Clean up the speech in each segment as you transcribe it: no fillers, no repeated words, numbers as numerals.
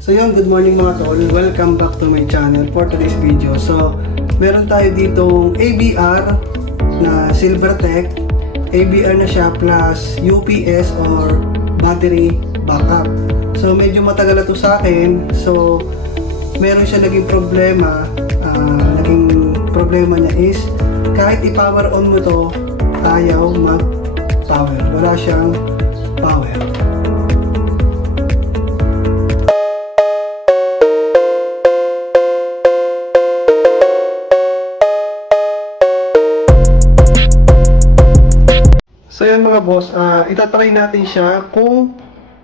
So yun, good morning mga tol. Welcome back to my channel for today's video. So, meron tayo ditong ABR na Silvertech. ABR na siya plus UPS or battery backup. So, medyo matagal na to sa akin. So, meron siya naging problema. Naging problema niya is kahit i-power on mo to, ayaw mag-power. Wala siyang power. So yun mga boss, itatry natin siya kung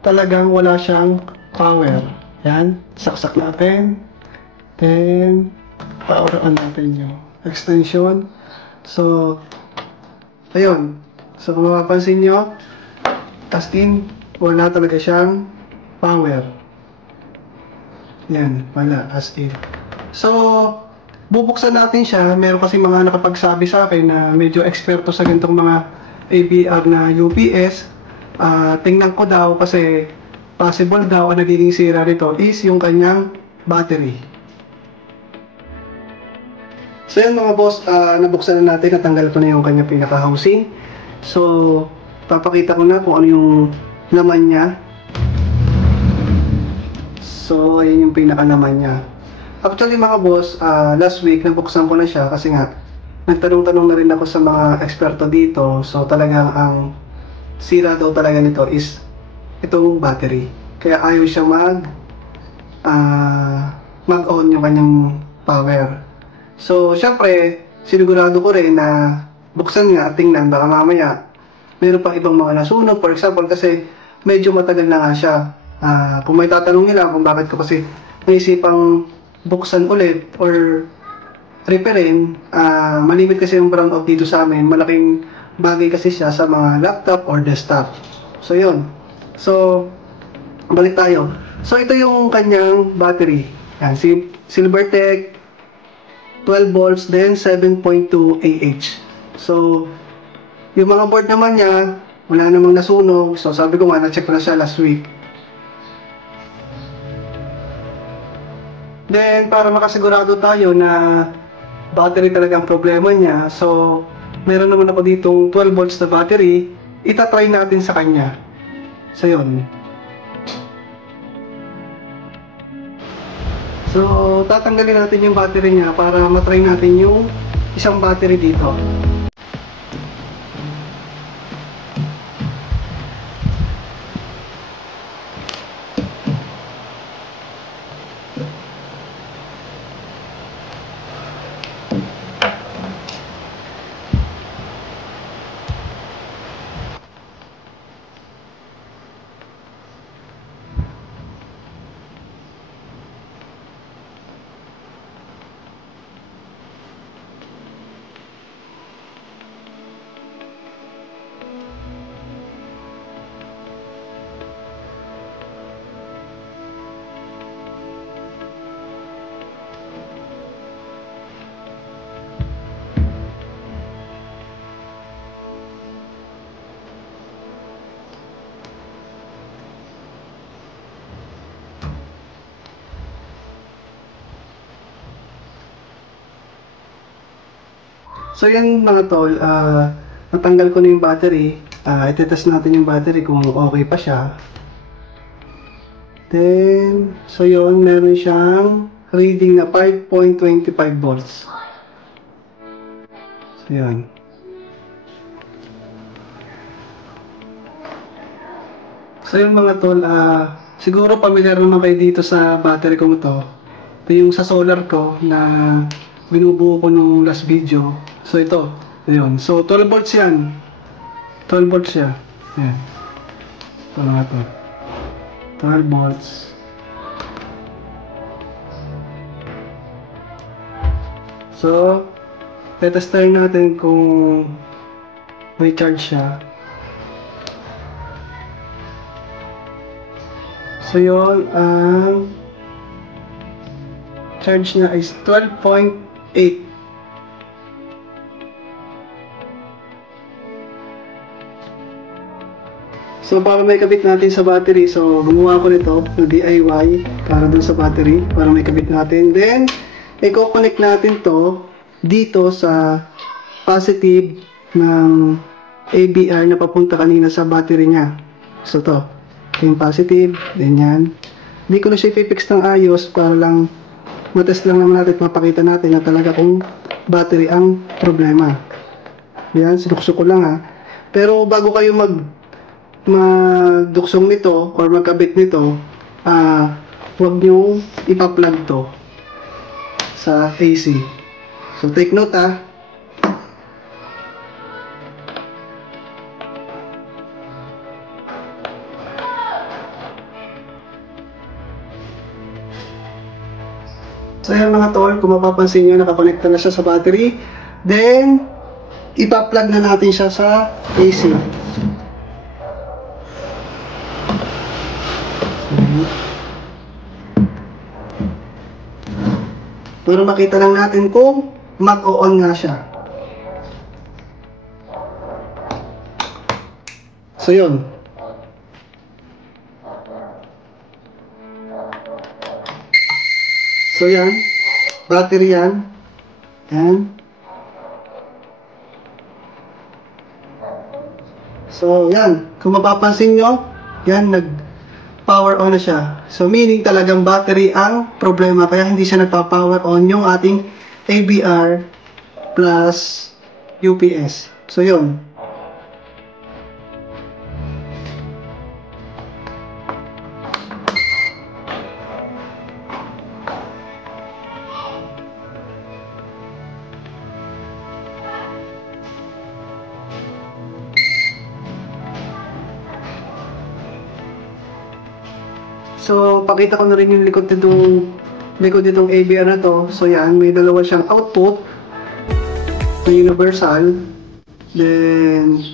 talagang wala siyang power. Yan, saksak natin. Then, power on natin yung extension. So, ayun. So, kung mapapansin nyo, as in, wala talaga siyang power. Yan, wala, as in. So, bubuksan natin siya. Meron kasi mga nakapagsabi sa akin na medyo eksperto sa ganitong mga ABR na UPS. Tingnan ko daw kasi possible daw ang nagiging sira nito is yung kanyang battery. So yan mga boss, nabuksan na natin, natanggal ko na yung kanyang pinaka-housing. So papakita ko na kung ano yung laman niya. So ayun yung pinaka-laman niya. Actually mga boss, last week nabuksan ko na siya kasi nga nagtanong-tanong na rin ako sa mga eksperto dito. So talagang ang sira daw talaga nito is itong battery. Kaya ayaw siya mag-on yung kanyang power. So syempre, sinigurado ko rin na buksan nga at tingnan baka mamaya meron pang ibang mga nasunog. For example, kasi medyo matagal na nga siya. Kung may tatanong nila kung bakit ko kasi naisipang buksan ulit or repairin, malimit kasi yung brown out dito sa amin. Malaking bagay kasi siya sa mga laptop or desktop. So yun. So balik tayo. So ito yung kanyang battery. Yan, Silvertech 12 volts then 7.2 Ah. So yung mga board naman niya wala namang nasunog. So sabi ko nga, na-check ko na siya last week. Then para makasigurado tayo na battery talaga ang problema niya, so meron naman ako ditong 12 volts na battery, itatry natin sa kanya. So yun. So tatanggalin natin yung battery niya para matry natin yung isang battery dito. So yan mga tol, natanggal ko na yung battery. Itetest natin yung battery kung okay pa siya. Then, so yun, meron siyang reading na 5.25 volts. So yan. So yun mga tol, siguro pamilyar naman kayo dito sa battery ko to. Ito yung sa solar ko na binubuo ko nung last video. So ito, yun. So 12 volts yan. 12 volts siya. Yan. Ito nga to. 12 volts. So, tetestarin natin kung may charge siya. So yun, ang charge niya is 12.8. So para may kabit natin sa battery, so gumawa ko nito na DIY para dun sa battery, para may kabit natin. Then, i-connect natin to dito sa positive ng ABR na papunta kanina sa battery niya. So to, yung positive, then yan. Hindi ko na siya i-fix ng ayos para lang matest lang naman natin, mapakita natin na talaga kung battery ang problema. Yan, sinuksok ko lang ha. Pero bago kayo magduksong nito or magkabit nito, huwag nyo ipa-plug to sa AC. So take note ha. So yan mga tol, kung mapapansin nyo, nakakonekta na siya sa battery. Then, ipa-plug na natin siya sa AC. Para makita lang natin kung mag-o-on nga siya. So yun. So yan, battery yan. Yan. So yan, kung mapapansin nyo, yan, nag-power on na siya. So meaning talagang battery ang problema, kaya hindi siya nagpa-power on yung ating ABR plus UPS. So yun. So, pakita ko na rin yung likod nitong ABR na to. So, yan, may dalawa siyang output na universal. Then,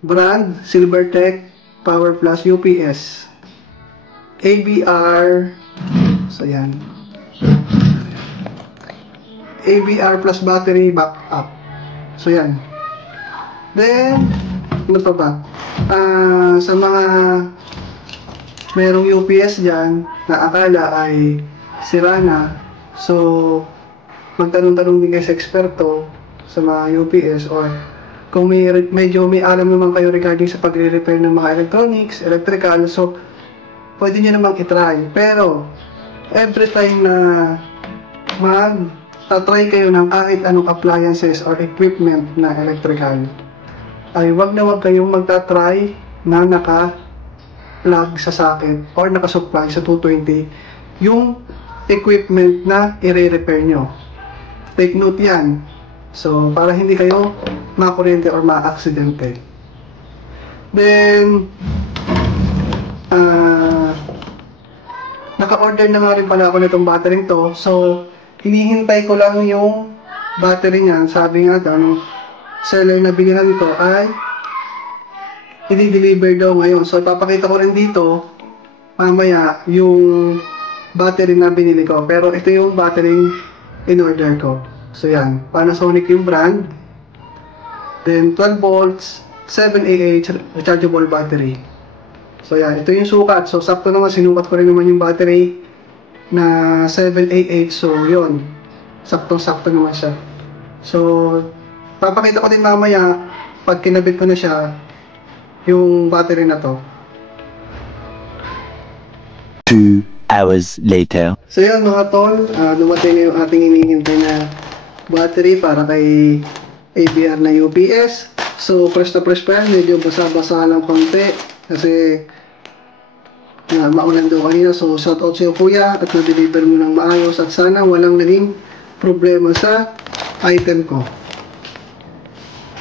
brand, Silvertech, Power Plus, UPS. ABR, so yan. ABR plus battery backup. So, yan. Then, ano pa ba? Sa mga merong UPS dyan na akala ay sira na, so magtanong-tanong din kayo sa eksperto sa mga UPS, or kung medyo may alam naman kayo regarding sa pagre-repair ng mga electronics, electrical, so pwede nyo namang itry. Pero every time na mag-try kayo ng kahit anong appliances or equipment na electrical, ay wag kayong magta-try na naka-plug sa socket or naka-supply sa 220 yung equipment na i-repair nyo. Take note yan. So, para hindi kayo makuryente or ma-aksidente. Then, naka-order na nga rin pala ako nitong battery to. So, hinihintay ko lang yung battery niyan. Sabi nga daw, ng seller na binigyan ko ay i-deliver daw ngayon. So, ipapakita ko rin dito mamaya yung battery na binili ko. Pero ito yung battery in-order ko. So, yan. Panasonic yung brand. Then, 12 volts, 7AH rechargeable battery. So, yan. Ito yung sukat. So, sakto naman. Sinukat ko rin naman yung battery na 7AH. So, yun. Saktong-sakto naman siya. So, papakita ko din mamaya pag kinabit ko na siya yung battery na to. 2 hours later. So yun mga tol, dumating na yung ating hinihintay na battery para kay ABR na UPS. So fresh na fresh pa yan, medyo basa-basa lang konti kasi maulan daw kanina. So shout out sa iyo kuya at na-deliver mo ng maayos at sana walang naging problema sa item ko.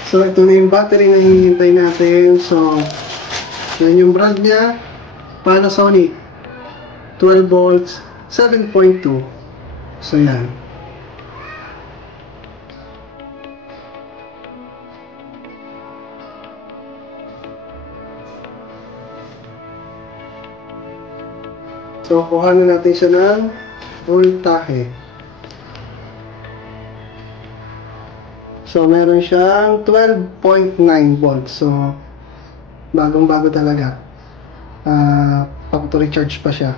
So, ito na yung battery na hinihintay natin. So, yan yung brand niya. Panasonic. 12 volts, 7.2. So, yan. So, kuhanin natin siya ng voltahe. So, meron siyang 12.9 volts. So, bagong-bago talaga. Factory charge pa siya.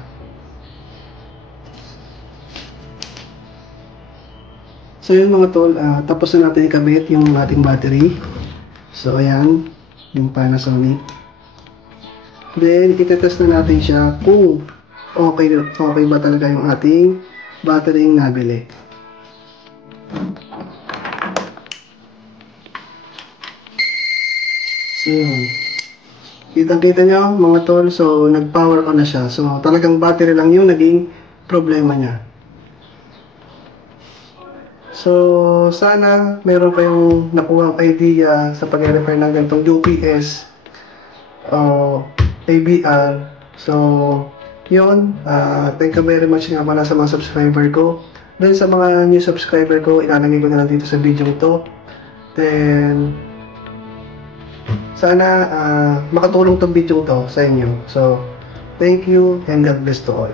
So yun mga tol, tapos na natin ikabit yung ating battery. So ayan, yung Panasonic. Then, itetest na natin siya kung okay ba talaga yung ating battery yung nabili. So, kitang-kita nyo mga tol, so nag-power on na siya. So, talagang battery lang yung naging problema niya. So, sana meron kayong nakuha idea sa pag-repair ng ganitong UPS o ABR. So, yun. Thank you very much nga pala sa mga subscriber ko. Then, sa mga new subscriber ko, ilalagay ko na lang dito sa video ito. Then, sana makatulong tong video to sa inyo. So, thank you and God bless to all.